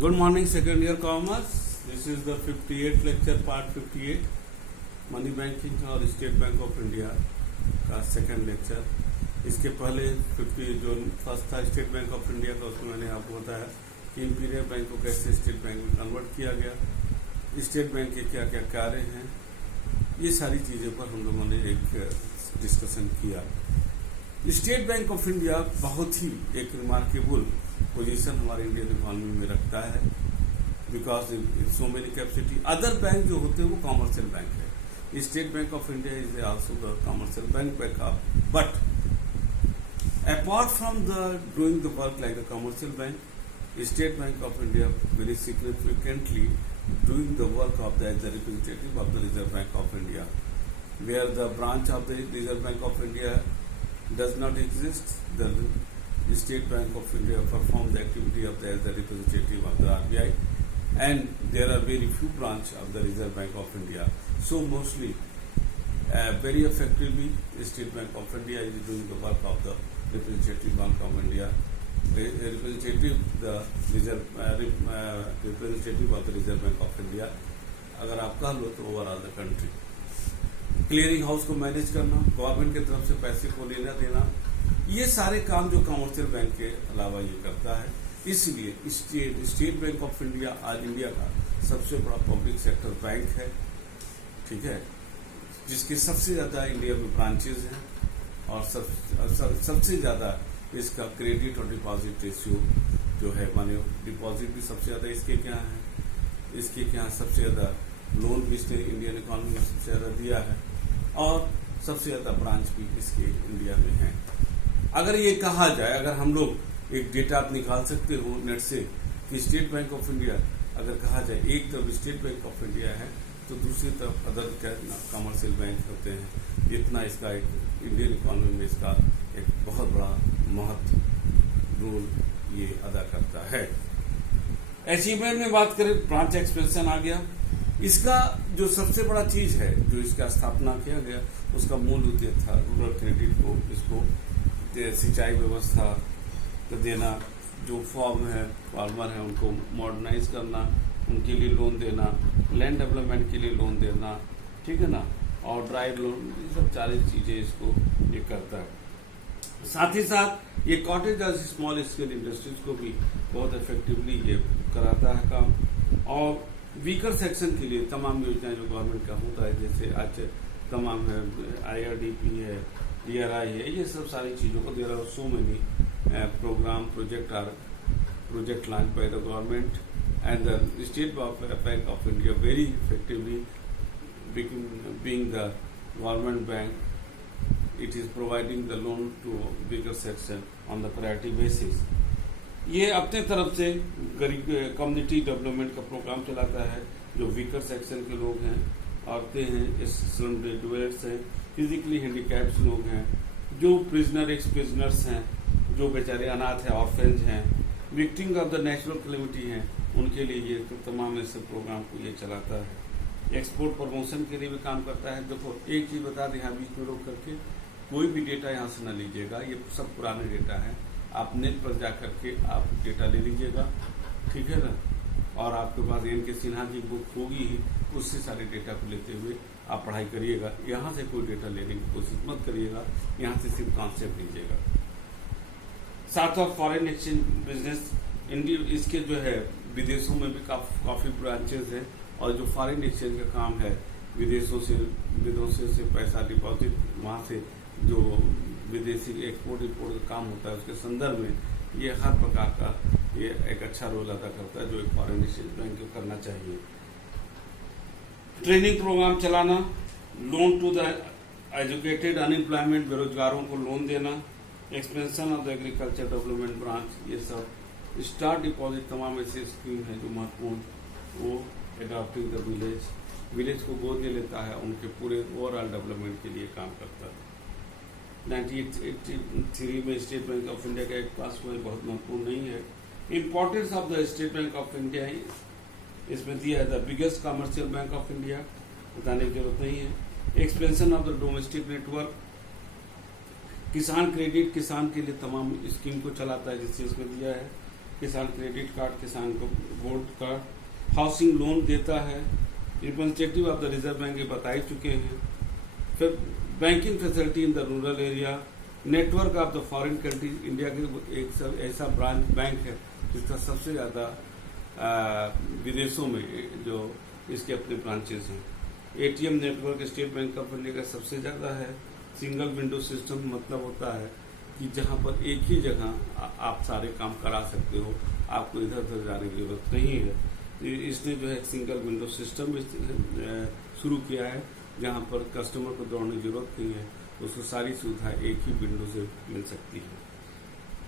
Good morning, second year commerce. This is the 58th lecture, part 58, money banking और state Bank of India का second lecture. इसके पहले 50 जो first था state Bank of India का, उसमें मैंने आपको बताया कि इंपीरियल बैंक को कैसे स्टेट बैंक में कन्वर्ट किया गया, स्टेट बैंक के क्या क्या कार्य हैं, ये सारी चीज़ों पर हम लोगों ने एक डिस्कशन किया. स्टेट बैंक ऑफ इंडिया बहुत ही एक रिमार्केबल पोजीशन हमारे इंडियन इकोनॉमी में रखता है, because so many capacity. Other bank जो होते हैं वो कॉमर्शियल बैंक है. State Bank of India is also the commercial bank backup, but apart from the doing the work like the commercial bank, state Bank of India very significantly doing the work of the representative of the Reserve Bank of India, where the branch of the Reserve Bank of India does not exist. The State Bank of India perform the activity of the representative of the RBI, and there are very few branch of the Reserve Bank of India. So mostly, very effectively, State Bank of India is doing the work of the representative Bank of India. Representative the reserve representative of the Reserve Bank of India, अगर आप कह लो तो overall the country. Clearing house को manage करना, government की तरफ से पैसे को लेना देना, ये सारे काम जो कमर्शियल बैंक के अलावा ये करता है. इसलिए स्टेट बैंक ऑफ इंडिया आज इंडिया का सबसे बड़ा पब्लिक सेक्टर बैंक है, ठीक है, जिसके सबसे ज्यादा इंडिया में ब्रांचेज हैं और सबसे ज्यादा इसका क्रेडिट और डिपॉजिट रेशियो जो है, माने डिपॉजिट भी सबसे ज़्यादा इसके क्या है, इसके क्या सबसे ज़्यादा लोन भी इसने इंडियन इकोनॉमी में सबसे ज़्यादा दिया है, और सबसे ज़्यादा ब्रांच भी इसके इंडिया में है. अगर ये कहा जाए, अगर हम लोग एक डेटा आप निकाल सकते हो नेट से कि स्टेट बैंक ऑफ इंडिया, अगर कहा जाए एक तरफ स्टेट बैंक ऑफ इंडिया है तो दूसरी तरफ अदर कमर्शियल बैंक होते हैं, जितना इसका एक इंडियन इकोनॉमी में इसका एक बहुत बड़ा महत्व रोल ये अदा करता है. अचीवमेंट में बात करें, ब्रांच एक्सपेंशन आ गया. इसका जो सबसे बड़ा चीज है, जो इसका स्थापना किया गया, उसका मूल उद्देश्य था रूरल क्रेडिट को, इसको सिंचाई व्यवस्था को देना, जो फॉर्म है फार्मर है उनको मॉडर्नाइज करना, उनके लिए लोन देना, लैंड डेवलपमेंट के लिए लोन देना, ठीक है ना, और ड्राइव लोन, ये सब सारी चीजें इसको ये करता है. साथ ही साथ ये कॉटेज और स्मॉल स्केल इंडस्ट्रीज को भी बहुत इफेक्टिवली ये कराता है काम. और वीकर सेक्शन के लिए तमाम योजनाएं जो गवर्नमेंट का होता है, जैसे आज तमाम है, IRDP है, DRI है, ये सब सारी चीज़ों को, there are so many program project launch by the government and the State Bank of India very effectively being the government bank. It is providing the loan to bigger section on the priority basis. ये अपने तरफ से गरीब community development का programme चलाता है. जो weaker section के लोग हैं, औरतें हैं, स्लम ग्रेजुएट्स हैं, फिजिकली हैंडीकैप्ड लोग हैं, जो प्रिजनर एक्स प्रिजनर्स हैं, जो बेचारे अनाथ हैं, ऑर्फेंज हैं, victim of the natural calamity हैं, उनके लिए ये तो तमाम ऐसे प्रोग्राम को ये चलाता है. एक्सपोर्ट प्रमोशन के लिए भी काम करता है. देखो एक चीज बता दें, यहाँ बीच में रोक करके कोई भी डेटा यहाँ से न लीजिएगा, ये सब पुराने डेटा है. आप नेट पर जा करके आप डेटा ले लीजिएगा, ठीक है ना, और आपके पास NK सिन्हा की बुक होगी ही, उससे सारे डेटा को लेते हुए आप पढ़ाई करिएगा. यहाँ से कोई डेटा लेने की कोशिश मत करिएगा, यहाँ से सिर्फ कॉन्सेप्ट लीजिएगा. साथ और फॉरेन एक्सचेंज बिजनेस इंडिया, इसके जो है विदेशों में भी काफ़ी ब्रांचेज हैं, और जो फॉरेन एक्सचेंज का काम है, विदेशों से पैसा डिपॉजिट, वहाँ से जो विदेशी एक्सपोर्ट इंपोर्ट का काम होता है, उसके संदर्भ में ये हर प्रकार का ये एक अच्छा रोल अदा करता है, जो एक फॉरेन एक्सचेंज बैंक को करना चाहिए. ट्रेनिंग प्रोग्राम चलाना, loan to the educated unemployment, बेरोजगारों को लोन देना, expansion of the agriculture development branch, ये सब स्टार डिपॉजिट, तमाम ऐसी स्कीम है जो महत्वपूर्ण, वो एडॉप्टिंग द विलेज को गोद ले लेता है, उनके पूरे ओवरऑल डेवलपमेंट के लिए काम करता है. 1983 में स्टेट बैंक ऑफ इंडिया का एक पास कोई बहुत महत्वपूर्ण नहीं है. Importance of the State Bank of India इसमें दिया है, the biggest commercial bank of India, बताने की जरूरत नहीं है. Expansion of the domestic network, किसान क्रेडिट, किसान के लिए तमाम स्कीम को चलाता है, जिससे इसमें दिया है. किसान क्रेडिट कार्ड, किसान को गोल्ड कार्ड, हाउसिंग लोन देता है। Representative of the reserve bank ये बता ही चुके हैं। फिर banking facility in the rural area, network of the foreign countries, India के एक सब ऐसा ब्रांच बैंक है जिसका सबसे ज़्यादा विदेशों में जो इसके अपने ब्रांचेस हैं। ATM network state Bank of India का सबसे ज़्यादा है। सिंगल विंडो सिस्टम मतलब होता है कि जहां पर एक ही जगह आप सारे काम करा सकते हो, आपको इधर उधर जाने की जरूरत नहीं है। इसने जो है सिंगल विंडो सिस्टम शुरू किया है, जहां पर कस्टमर को दौड़ने की जरूरत नहीं है, उसको सारी सुविधा एक ही विंडो से मिल सकती है।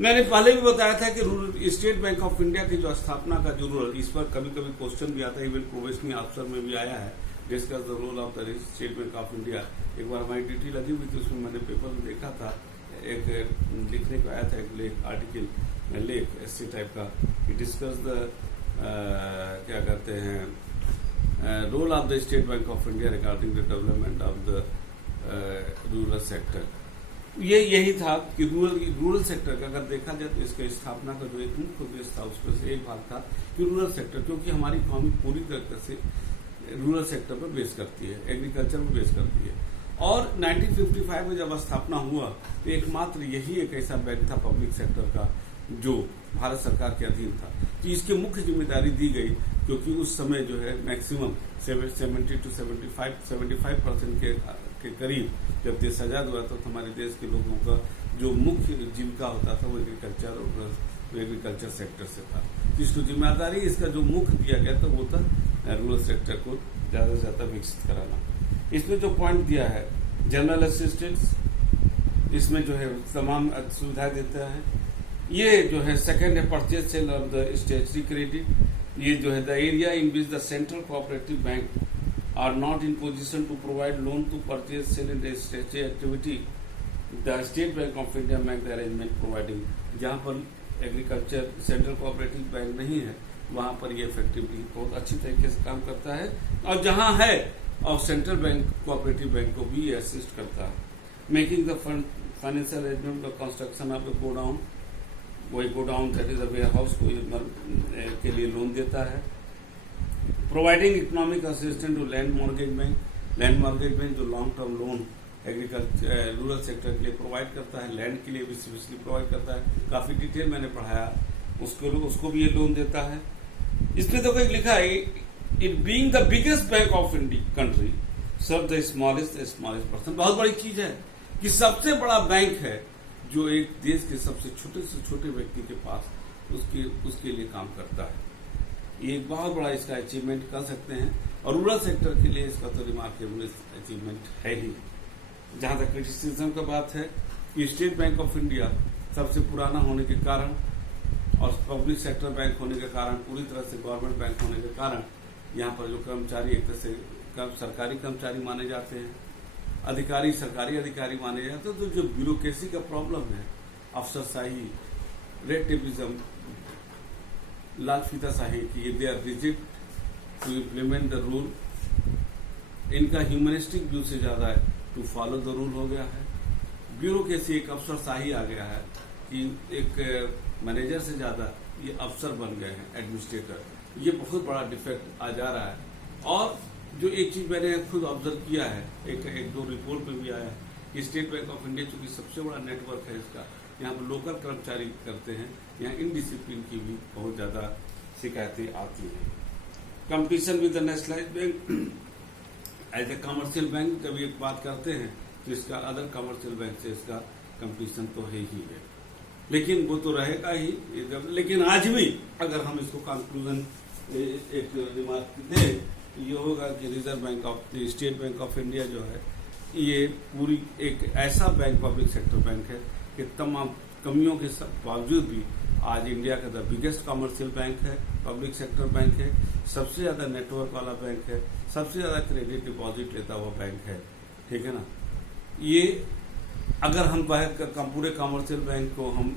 मैंने पहले भी बताया था कि स्टेट बैंक ऑफ इंडिया की जो स्थापना का जो रोल, इस पर कभी कभी क्वेश्चन भी आता है, इवन प्रोबेशनरी ऑफिसर में भी आया है, discuss the role of the State Bank of India. एक बार हमारी ड्यूटी लगी हुई थी, उसमें मैंने पेपर में देखा था, एक लिखने को आया था, एक लेख आर्टिकल लेख ऐसे टाइप का, डिस्कस द क्या कहते हैं role of the State Bank of India regarding the development of the rural sector. ये यही था कि रूरल सेक्टर का अगर देखा जाए तो इसके स्थापना का जो एक मुख्य उद्देश्य था उसमें से एक भाग था कि रूरल सेक्टर, क्योंकि हमारी इकॉनमी पूरी तरह से रूरल सेक्टर पर बेस करती है, एग्रीकल्चर पर बेस करती है। और 1955 में जब स्थापना हुआ तो एकमात्र यही एक ऐसा बैंक था पब्लिक सेक्टर का जो भारत सरकार के अधीन था, कि इसकी मुख्य जिम्मेदारी दी गई, क्योंकि उस समय जो है मैक्सिमम 70 to 75% के करीब जब देश आजाद हुआ तो हमारे देश के लोगों का जो मुख्य जीविका होता था वो एग्रीकल्चर सेक्टर से था। जिसको जिम्मेदारी इसका जो मुख्य दिया गया था वो था रूरल सेक्टर को ज्यादा से ज्यादा विकसित कराना। इसमें जो पॉइंट दिया है जनरल असिस्टेंस, इसमें जो है तमाम सुविधाएं देता है। ये जो है सेकंड है purchase sale of the stationery credit. ये जो है the area in which the central cooperative bank are not in position to provide loan to purchase sale in the statutory activity, the State Bank of India make the arrangement providing। जहाँ पर agriculture central cooperative bank नहीं है वहाँ पर ये effectively बहुत अच्छी तरीके से काम करता है, और जहाँ है और सेंट्रल बैंक कोऑपरेटिव बैंक को भी असिस्ट करता है। Making the financial arrangement the construction of the godown, वही godown that is the warehouse को के लिए लोन देता है। Providing economic assistance to land mortgage bank जो long term loan agriculture rural sector के लिए प्रोवाइड करता है, लैंड के लिए भी स्पेशली प्रोवाइड करता है। काफी डिटेल मैंने पढ़ाया, उसको भी ये लोन देता है। इसमें तो कोई लिखा है it being the biggest bank of India country serve the smallest person. बहुत बड़ी चीज है कि सबसे बड़ा बैंक है जो एक देश के सबसे छोटे व्यक्ति के पास उसके लिए काम करता है। ये एक बहुत बड़ा इसका अचीवमेंट कर सकते हैं, और रूरल सेक्टर के लिए इसका तो रिमार्केबल अचीवमेंट है ही। जहां तक क्रिटिसिज्म का बात है कि स्टेट बैंक ऑफ इंडिया सबसे पुराना होने के कारण और पब्लिक सेक्टर बैंक होने के कारण, पूरी तरह से गवर्नमेंट बैंक होने के कारण यहाँ पर जो कर्मचारी एक तरह से सरकारी कर्मचारी माने जाते हैं, अधिकारी सरकारी अधिकारी माने जाते हैं, तो जो ब्यूरोक्रेसी का प्रॉब्लम है, अफसरशाही, रेड टेपिज्म, लालफीता शाही की, they are rigid to implement the rule. इनका ह्यूमनिस्टिक व्यू से ज्यादा है टू फॉलो द रूल हो गया है। ब्यूरोक्रेसी एक अफसरशाही आ गया है कि एक मैनेजर से ज्यादा ये अफसर बन गए हैं, एडमिनिस्ट्रेटर। ये बहुत बड़ा डिफेक्ट आ जा रहा है। और जो एक चीज मैंने खुद ऑब्जर्व किया है, एक दो रिपोर्ट में भी आया है कि स्टेट बैंक ऑफ इंडिया चूंकि सबसे बड़ा नेटवर्क है इसका, यहाँ पर लोकल कर्मचारी करते हैं, यहाँ इनडिसिप्लिन की भी बहुत ज्यादा शिकायतें आती हैं। Competition with the nationalise bank as a commercial bank जब एक बात करते हैं तो इसका अदर कमर्शियल बैंक से इसका कंपटीशन तो है ही है, लेकिन वो तो रहेगा ही। लेकिन आज भी अगर हम इसको कंक्लूजन एक रिमार्क दें, ये होगा कि reserve Bank of state Bank of India जो है ये पूरी एक ऐसा बैंक, पब्लिक सेक्टर बैंक है कि तमाम कमियों के बावजूद भी आज इंडिया का द बिगेस्ट कमर्शियल बैंक है, पब्लिक सेक्टर बैंक है, सबसे ज्यादा नेटवर्क वाला बैंक है, सबसे ज्यादा क्रेडिट डिपॉजिट लेता हुआ बैंक है। ठीक है ना। ये अगर हम पूरे कमर्शियल बैंक को हम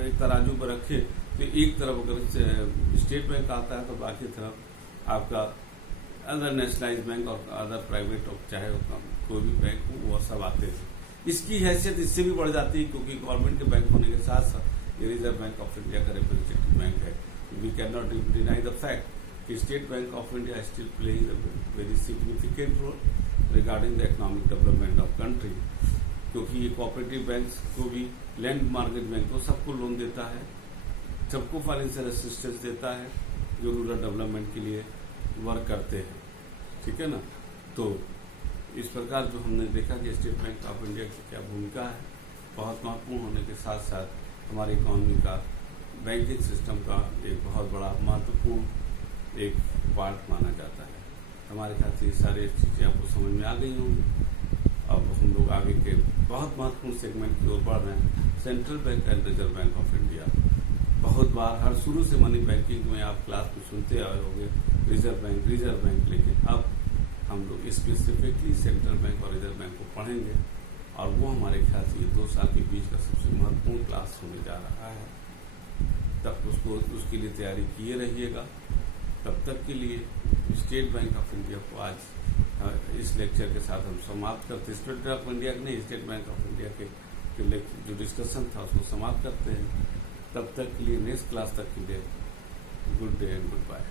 एक तराजू पर रखें तो एक तरफ अगर स्टेट बैंक आता है तो बाकी तरफ आपका अदर नेशनलाइज बैंक और अदर प्राइवेट चाहे कोई भी बैंक हो वो सब आते हैं। इसकी हैसियत इससे भी बढ़ जाती है क्योंकि गवर्नमेंट के बैंक होने के साथ साथ ये रिजर्व बैंक ऑफ इंडिया का रिप्रेजेंटेटिव बैंक है. We can not deny the fact कि State Bank of India still playing a very significant role regarding the economic development of country, क्योंकि ये कोऑपरेटिव बैंक को भी, लैंड मार्केट बैंक को सबको loan देता है, सबको फाइनेंशियल असिस्टेंस देता है जो रूरल डेवलपमेंट के लिए वर्क करते हैं. ठीक है ना. तो इस प्रकार जो हमने देखा कि स्टेट बैंक ऑफ इंडिया की क्या भूमिका है, बहुत महत्वपूर्ण होने के साथ साथ हमारी इकोनॉमी का, बैंकिंग सिस्टम का एक बहुत बड़ा महत्वपूर्ण एक पार्ट माना जाता है. हमारे ख्याल से ये सारी चीज़ें आपको समझ में आ गई होंगी. अब हम लोग आगे के बहुत महत्वपूर्ण सेगमेंट की ओर बढ़ रहे हैं. Central bank and reserve Bank of India. बहुत बार हर शुरू से मनी बैंकिंग में आप क्लास में सुनते आए होंगे रिजर्व बैंक, लेकिन अब हम लोग स्पेसिफिकली सेंट्रल बैंक और रिजर्व बैंक को पढ़ेंगे और वो हमारे ख्याल से ये 2 साल के बीच का सबसे महत्वपूर्ण क्लास होने जा रहा है. तब उसके लिए तैयारी किए रहिएगा. तब तक के लिए स्टेट बैंक ऑफ इंडिया को आज इस लेक्चर के साथ हम समाप्त करते हैं. स्टेट बैंक ऑफ इंडिया के नहीं, स्टेट बैंक ऑफ इंडिया के जो डिस्कशन था उसको समाप्त करते हैं. तब तक के लिए नेक्स्ट क्लास तक के लिए good day and good bye.